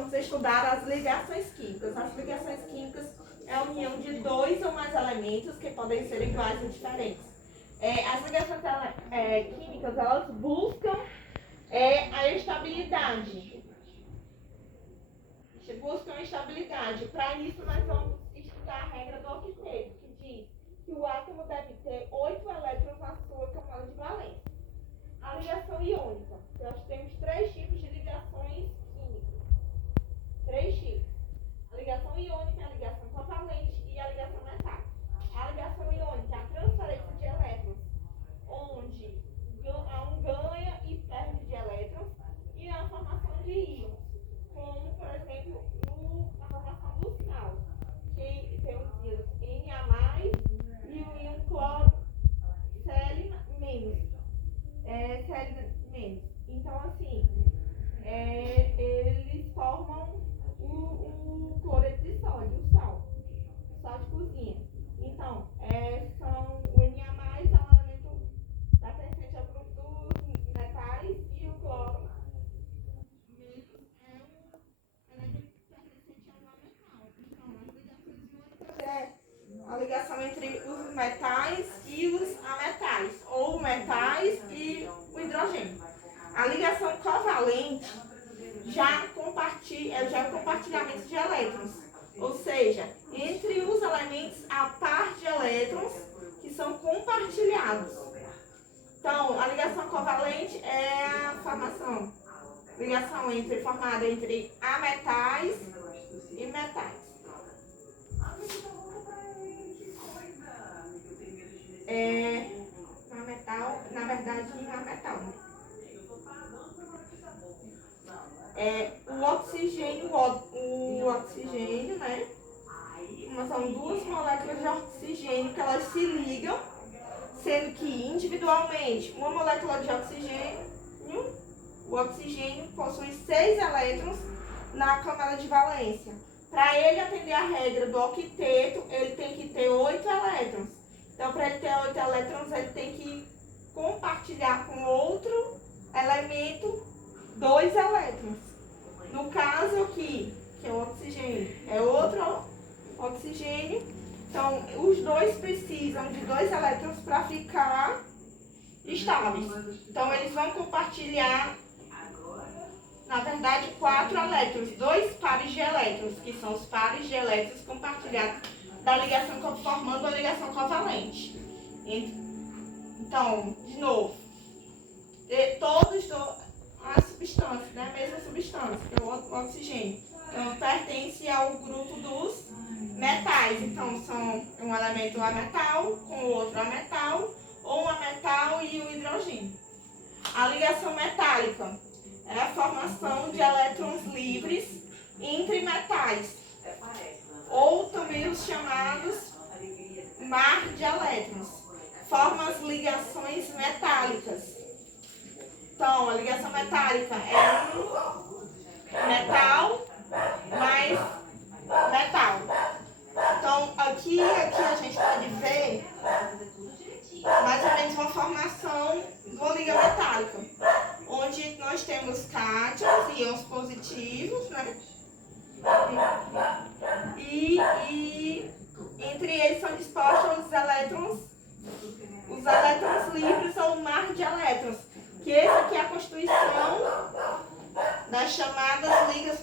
vamos estudar as ligações químicas. As ligações químicas é a união de dois ou mais elementos que podem ser iguais ou diferentes. As ligações químicas, elas buscam a estabilidade. Buscam a estabilidade. Para isso, nós vamos estudar a regra do octeto, que diz que o átomo deve ter 8 elétrons na sua camada de valência. A ligação iônica. Nós temos 3 tipos de ligações químicas. 3 tipos. A ligação iônica, a ligação covalente e a ligação metálica. A ligação iônica é a transferência de elétrons, onde um ganha e perde de elétrons, e a formação de íons, como, por exemplo, na formação do sal, que tem os íons Na+, e o íon cloro, Cl-. Então, assim, eles formam o cloreto de sódio, o sal de cozinha. Então, o Na+, é um elemento pertencente ao grupo dos metais, e o cloro é um elemento pertencente ao metal. Então, as ligações iônicas a ligação entre os metais e os ametais, ou metais e o hidrogênio. A ligação covalente já é o compartilhamento de elétrons, ou seja, entre os elementos há par de elétrons que são compartilhados. Então, a ligação covalente é a ligação formada entre ametais e metais. Na verdade, não é metal. O oxigênio, né? São 2 moléculas de oxigênio que elas se ligam, sendo que individualmente uma molécula de oxigênio, o oxigênio possui 6 elétrons na camada de valência. Para ele atender a regra do octeto, ele tem que ter 8 elétrons. Então, para ele ter 8 elétrons, ele tem que compartilhar com outro elemento 2 elétrons. No caso aqui, que é o oxigênio, é outro oxigênio. Então, os dois precisam de 2 elétrons para ficar estáveis. Então, eles vão compartilhar, na verdade, 4 elétrons, 2 pares de elétrons, que são os pares de elétrons compartilhados da ligação, formando a ligação covalente. Então, de novo, todos a substância, né? A mesma substância, que é o oxigênio. Então, pertence ao grupo dos metais. Então, são um elemento ametal com o outro ametal, ou um ametal e o hidrogênio. A ligação metálica é a formação de elétrons livres entre metais, ou também os chamados mar de elétrons. Forma as ligações metálicas. Então, a ligação metálica é um metal mais metal. Então, aqui a gente pode ver mais ou menos uma formação de uma liga metálica, onde nós temos cátions, íons positivos, né? E entre eles são dispostos os elétrons livres, ou mar de elétrons, que essa aqui é a constituição das chamadas ligas